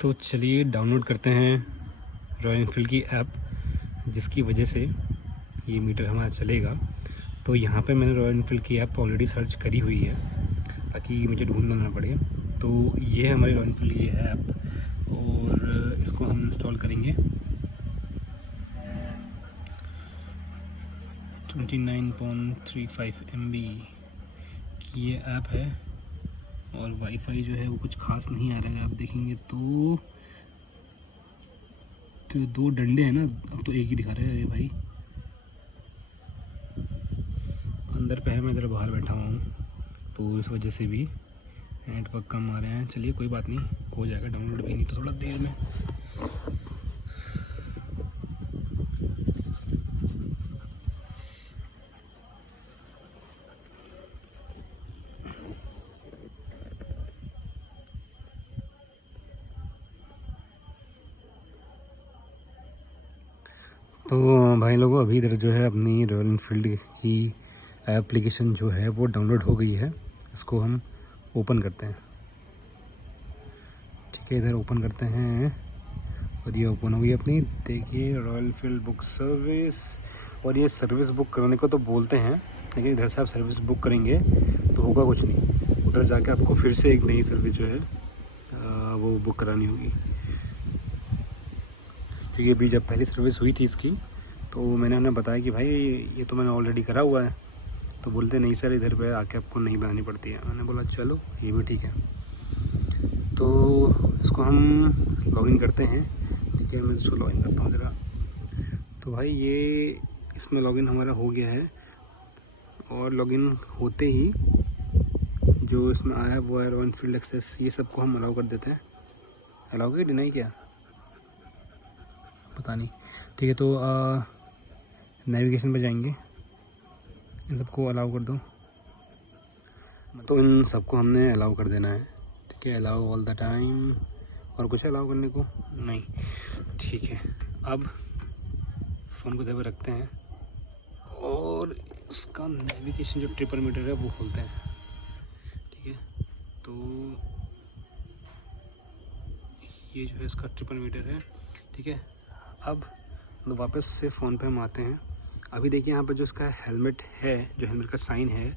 तो चलिए डाउनलोड करते हैं रॉयल एनफील्ड की ऐप, जिसकी वजह से ये मीटर हमारा चलेगा। तो यहाँ पे मैंने रॉयल एनफील्ड की ऐप ऑलरेडी सर्च करी हुई है ताकि मुझे ढूंढना ना पड़े। तो ये है हमारी रॉयल एनफील्ड की ऐप और इसको हम इंस्टॉल करेंगे। 29.35 MB की ये ऐप है और वाईफाई जो है वो कुछ खास नहीं आ रहा है। आप देखेंगे तो दो डंडे हैं ना, अब तो एक ही दिखा रहे हैं भाई। अंदर पे है, मैं इधर बाहर बैठा हुआ हूँ तो इस वजह से भी नेटवर्क कम आ रहे हैं। चलिए कोई बात नहीं, हो जाएगा डाउनलोड भी, नहीं तो थोड़ा देर में। तो भाई लोगों, अभी इधर जो है अपनी रॉयल एनफील्ड की एप्लीकेशन जो है वो डाउनलोड हो गई है। इसको हम ओपन करते हैं। ठीक है, इधर ओपन करते हैं और ये ओपन हो गई अपनी। देखिए रॉयल एनफील्ड बुक सर्विस, और ये सर्विस बुक करने को तो बोलते हैं, लेकिन इधर से आप सर्विस बुक करेंगे तो होगा कुछ नहीं। उधर जाके आपको फिर से एक नई सर्विस जो है वो बुक करानी होगी। क्योंकि अभी जब पहली सर्विस हुई थी इसकी तो मैंने उन्हें बताया कि भाई ये तो मैंने ऑलरेडी करा हुआ है। तो बोलते नहीं सर, इधर पे आके आपको नहीं बनानी पड़ती है। मैंने बोला चलो ये भी ठीक है। तो इसको हम लॉगिन करते हैं। ठीक है, मैं इसको लॉगिन करता हूँ ज़रा। तो भाई ये इसमें लॉगिन हमारा हो गया है और लॉगिन होते ही जो इसमें आया है वो है रॉयल एनफील्ड एक्सेस। ये सबको हम अलाउ कर देते हैं। अलाउ क्या डिनाई क्या पता नहीं। ठीक है, तो नेविगेशन पे जाएंगे, इन सबको अलाउ कर दो। तो इन सबको हमने अलाउ कर देना है। ठीक है, अलाउ ऑल द टाइम। और कुछ अलाउ करने को नहीं। ठीक है, अब फ़ोन को दबे रखते हैं और इसका नेविगेशन जो ट्रिपल मीटर है वो खोलते हैं। ठीक है, तो ये जो है इसका ट्रिपल मीटर है। ठीक है, अब वापस से फ़ोन पे हम आते हैं। अभी देखिए यहाँ पर जो इसका हेलमेट है, जो हेलमेट का साइन है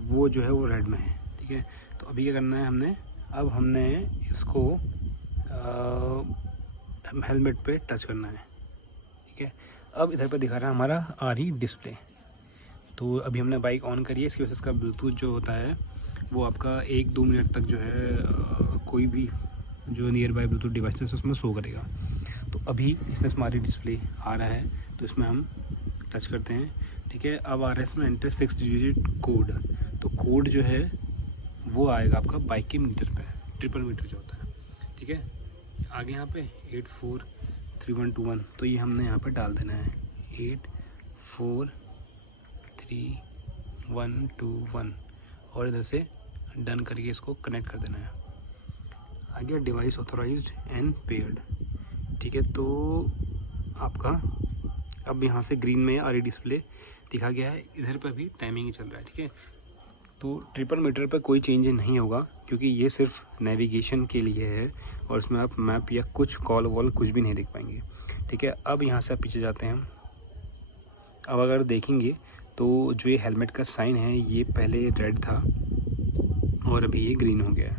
वो जो है वो रेड में है। ठीक है, तो अभी क्या करना है हमने इसको हेलमेट पे टच करना है। ठीक है, अब इधर पे दिखा रहा है हमारा RE डिस्प्ले। तो अभी हमने बाइक ऑन करी है, इसकी वजह से इसका ब्लूटूथ जो होता है वो आपका 1-2 मिनट तक जो है कोई भी जो नियर बाय ब्लूटूथ डिवाइस उसमें शो करेगा। तो अभी इसमें हमारी डिस्प्ले आ रहा है, तो इसमें हम टच करते हैं। ठीक है, अब आ रहा है इसमें एंटर 6 डिजिट कोड। तो कोड जो है वो आएगा आपका बाइक के मीटर पे, ट्रिपल मीटर जो होता है। ठीक है, आगे यहाँ पे 843121, तो ये हमने यहाँ पे डाल देना है 843121 और इधर से डन करके इसको कनेक्ट कर देना है। आ गया डिवाइस ऑथोराइज्ड एंड पेयर्ड। ठीक है, तो आपका अब यहाँ से ग्रीन में RE डिस्प्ले दिखा गया है। इधर पर भी टाइमिंग ही चल रहा है। ठीक है, तो ट्रिपल मीटर पर कोई चेंज नहीं होगा क्योंकि ये सिर्फ नेविगेशन के लिए है और इसमें आप मैप या कुछ कॉल वॉल कुछ भी नहीं देख पाएंगे। ठीक है, अब यहाँ से आप पीछे जाते हैं। अब अगर देखेंगे तो जो ये हेलमेट का साइन है ये पहले रेड था और अभी ये ग्रीन हो गया है।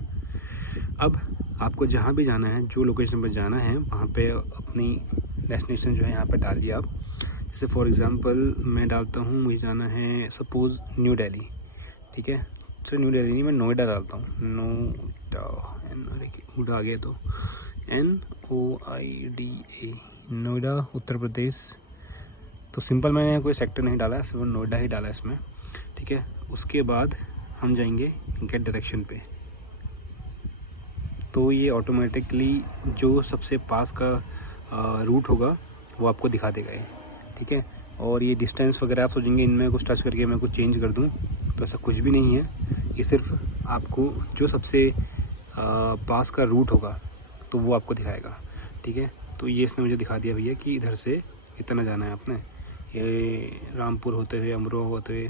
अब आपको जहाँ भी जाना है, जो लोकेशन पर जाना है, वहाँ पे अपनी डेस्टिनेशन जो है यहाँ पे डाल दिया आप। जैसे फॉर एग्ज़ाम्पल मैं डालता हूँ, मुझे जाना है सपोज़ न्यू दिल्ली। ठीक है, सर न्यू दिल्ली नहीं, मैं नोएडा डालता हूँ। नोएडा आ गया तो NOIDA, नोएडा उत्तर प्रदेश। तो सिंपल मैंने कोई सेक्टर नहीं डाला, सिर्फ नोएडा ही डाला इसमें। ठीक है, उसके बाद हम जाएंगे गेट डायरेक्शन पे। तो ये ऑटोमेटिकली जो सबसे पास का रूट होगा वो आपको दिखा देगा ये। ठीक है, और ये डिस्टेंस वगैरह आप सोचेंगे इनमें कुछ टच करके मैं कुछ चेंज कर दूं, तो ऐसा कुछ भी नहीं है। ये सिर्फ आपको जो सबसे पास का रूट होगा तो वो आपको दिखाएगा। ठीक है, तो ये इसने मुझे दिखा दिया भैया कि इधर से इतना जाना है आपने, ये रामपुर होते हुए अमरोहा होते हुए,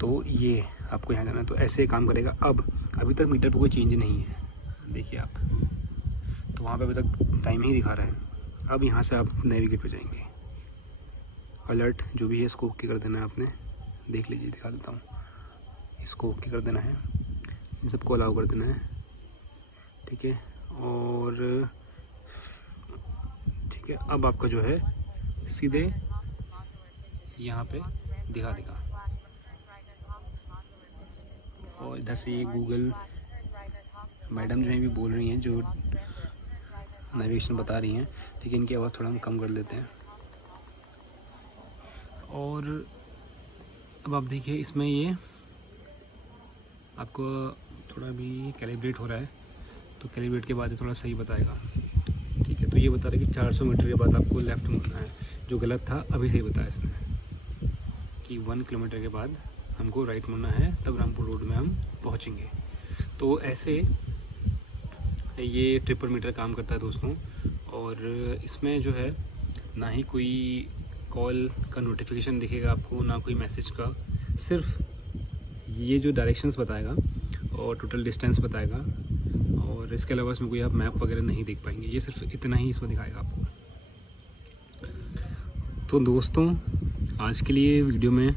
तो ये आपको यहाँ जाना है। तो ऐसे काम करेगा। अब अभी तक मीटर पर कोई चेंज नहीं है, देखिए आप। तो वहाँ पे अभी तक टाइम ही दिखा रहा है। अब यहाँ से आप नेविगेट पे जाएंगे, अलर्ट जो भी है इसको ओके कर देना है आपने। देख लीजिए, दिखा देता हूँ, इसको ओके कर देना है, इन सबको अलाउ कर देना है, ठीक है। और ठीक है, अब आपका जो है सीधे यहाँ पे दिखा देगा। और इधर से ये गूगल मैडम जो है भी बोल रही हैं, जो नेविगेशन बता रही हैं, ठीक है। इनकी आवाज़ थोड़ा हम कम कर लेते हैं। और अब आप देखिए, इसमें ये आपको थोड़ा भी कैलिब्रेट हो रहा है, तो कैलिब्रेट के बाद ये थोड़ा सही बताएगा, ठीक है। तो ये बता रहा है कि 400 मीटर के बाद आपको लेफ़्ट मुड़ना है, जो गलत था अभी सही बताया इसने कि 1 किलोमीटर के बाद हमको राइट मुड़ना है, तब रामपुर रोड में हम पहुंचेंगे। तो ऐसे ये ट्रिपर मीटर काम करता है दोस्तों। और इसमें जो है ना ही कोई कॉल का नोटिफिकेशन दिखेगा आपको, ना कोई मैसेज का, सिर्फ ये जो डायरेक्शंस बताएगा और टोटल डिस्टेंस बताएगा। और इसके अलावा इसमें कोई आप मैप वगैरह नहीं देख पाएंगे, ये सिर्फ इतना ही इसमें दिखाएगा आपको। तो दोस्तों, आज के लिए वीडियो में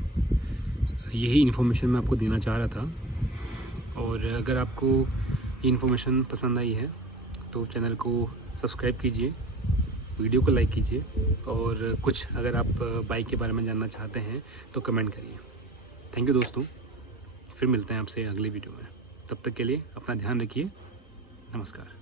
यही इन्फॉर्मेशन मैं आपको देना चाह रहा था। और अगर आपको ये इन्फॉर्मेशन पसंद आई है तो चैनल को सब्सक्राइब कीजिए, वीडियो को लाइक कीजिए, और कुछ अगर आप बाइक के बारे में जानना चाहते हैं तो कमेंट करिए। थैंक यू दोस्तों, फिर मिलते हैं आपसे अगले वीडियो में। तब तक के लिए अपना ध्यान रखिए। नमस्कार।